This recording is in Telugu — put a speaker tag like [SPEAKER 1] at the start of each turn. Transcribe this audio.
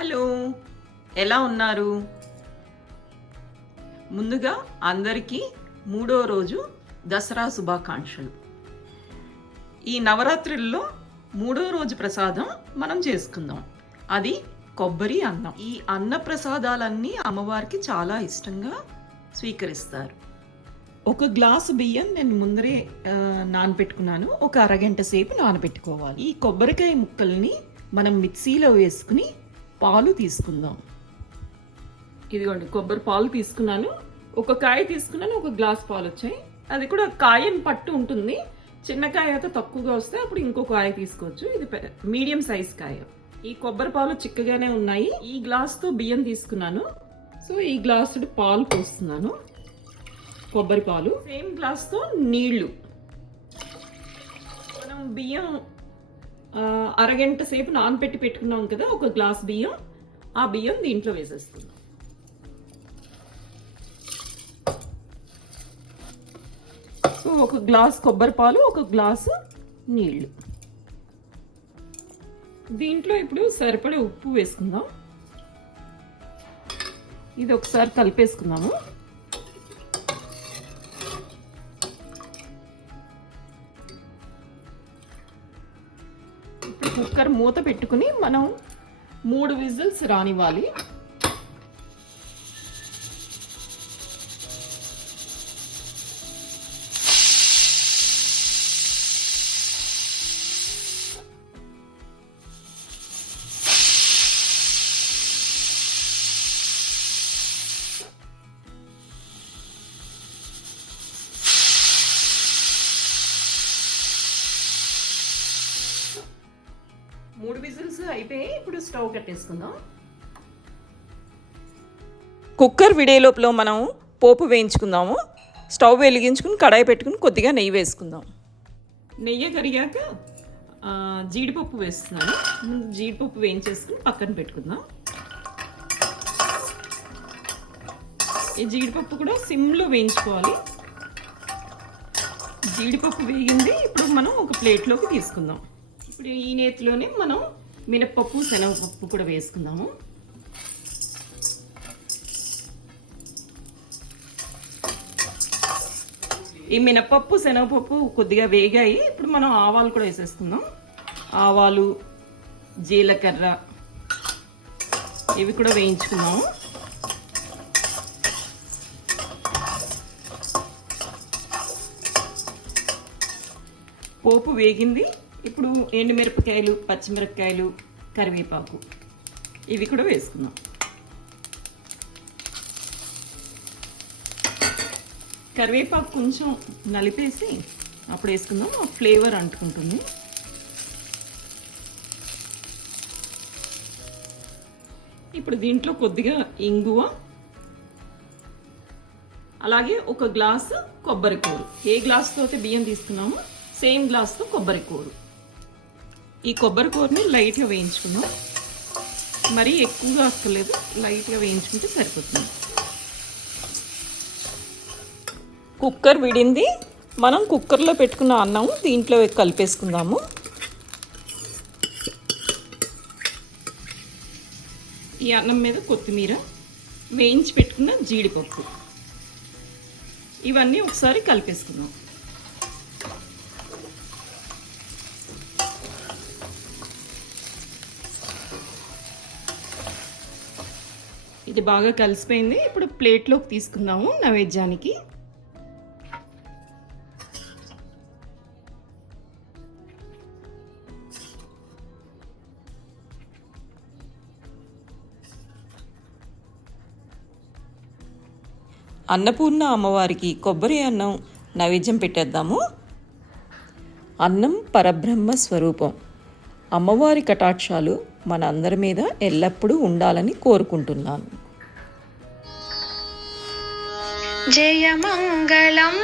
[SPEAKER 1] హలో ఎలా ఉన్నారు? ముందుగా అందరికీ మూడో రోజు దసరా శుభాకాంక్షలు. ఈ నవరాత్రుల్లో మూడో రోజు ప్రసాదం మనం చేసుకుందాం. అది కొబ్బరి అన్నం. ఈ అన్న ప్రసాదాలన్నీ అమ్మవారికి చాలా ఇష్టంగా స్వీకరిస్తారు. ఒక గ్లాసు బియ్యం నేను ముందరే నానబెట్టుకున్నాను ఒక అరగంట సేపు నానబెట్టుకోవాలి. ఈ కొబ్బరికాయ ముక్కల్ని మనం మిక్సీలో వేసుకుని పాలు తీసుకుందాం. ఇదిగోండి కొబ్బరి పాలు తీసుకున్నాను. ఒక కాయ తీసుకున్నాను ఒక గ్లాస్ పాలు వచ్చాయి. అది కూడా కాయని పట్టు ఉంటుంది. చిన్న కాయ అయితే తక్కువగా వస్తే అప్పుడు ఇంకో కాయ తీసుకోవచ్చు. ఇది మీడియం సైజ్ కాయ. ఈ కొబ్బరి పాలు చిక్కగానే ఉన్నాయి. ఈ గ్లాస్తో బియ్యం తీసుకున్నాను. సో ఈ గ్లాసుడు పాలు పోస్తున్నాను. కొబ్బరి పాలు. సేమ్ గ్లాస్తో నీళ్ళు. మనం బియ్యం అరగంట సేపు నానబెట్టి పెట్టుకున్నాం కదా ఒక గ్లాస్ బియ్యం. ఆ బియ్యం దీంట్లో వేసేస్తున్నాం. సో ఒక గ్లాస్ కొబ్బరి పాలు ఒక గ్లాసు నీళ్ళు దీంట్లో ఇప్పుడు సరిపడే ఉప్పు వేసుకుందాం. ఇది ఒకసారి కలిపేసుకుందాము. ఇప్పుడు కుక్కర్ మూత పెట్టుకుని మనం మూడు విజిల్స్ రానివ్వాలి. విజిల్స్ అయిపోయి ఇప్పుడు స్టవ్ కట్టేసుకుందాం. కుక్కర్ విడేలోపల మనం పోపు వేయించుకుందాము. స్టవ్ వెలిగించుకుని కడాయి పెట్టుకుని కొద్దిగా నెయ్యి వేసుకుందాం. నెయ్యి కరిగాక జీడిపప్పు వేస్తున్నాను. జీడిపప్పు వేయించేసుకుని పక్కన పెట్టుకుందాం. ఈ జీడిపప్పు కూడా సిమ్లో వేయించుకోవాలి. జీడిపప్పు వేగింది. ఇప్పుడు మనం ఒక ప్లేట్లోకి తీసుకుందాం. ఇప్పుడు ఈ నేతిలోనే మనం మినప్పప్పు శనగపప్పు కూడా వేసుకుందాము. ఈ మినప్పప్పు శనగపప్పు కొద్దిగా వేగాయి. ఇప్పుడు మనం ఆవాలు కూడా వేసేసుకుందాం. ఆవాలు జీలకర్ర ఇవి కూడా వేయించుకున్నాము పోపు వేగింది. ఇప్పుడు ఎండుమిరపకాయలు పచ్చిమిరపకాయలు కరివేపాకు. ఇవి కూడా వేసుకుందాం. కరివేపాకు కొంచెం నలిపేసి అప్పుడు వేసుకుందాం. ఆ ఫ్లేవర్ అంటుకుంటుంది. ఇప్పుడు దీంట్లో కొద్దిగా ఇంగువ అలాగే ఒక గ్లాసు కొబ్బరి కూరు ఏ గ్లాస్తో అయితే బియ్యం తీసుకున్నామో సేమ్ గ్లాస్తో కొబ్బరి కూరు ఈ కొబ్బరి కూరని లైట్గా వేయించుకుందాం. మరీ ఎక్కువగా అక్కర్లేదు లైట్గా వేయించుకుంటే సరిపోతుంది. కుక్కర్ విడింది. మనం కుక్కర్లో పెట్టుకున్న అన్నం దీంట్లో కలిపేసుకుందాము. ఈ అన్నం మీద కొత్తిమీర వేయించి పెట్టుకున్న జీడిపప్పు. ఇవన్నీ ఒకసారి కలిపేసుకుందాం. ఇది బాగా కలిసిపోయింది. ఇప్పుడు ప్లేట్లోకి తీసుకుందాము నైవేద్యానికి. అన్నపూర్ణ అమ్మవారికి కొబ్బరి అన్నం నైవేద్యం పెట్టేద్దాము. అన్నం పరబ్రహ్మ స్వరూపం. అమ్మవారి కటాక్షాలు మన అందరి మీద ఎల్లప్పుడూ ఉండాలని కోరుకుంటున్నాను.
[SPEAKER 2] జయమంగళం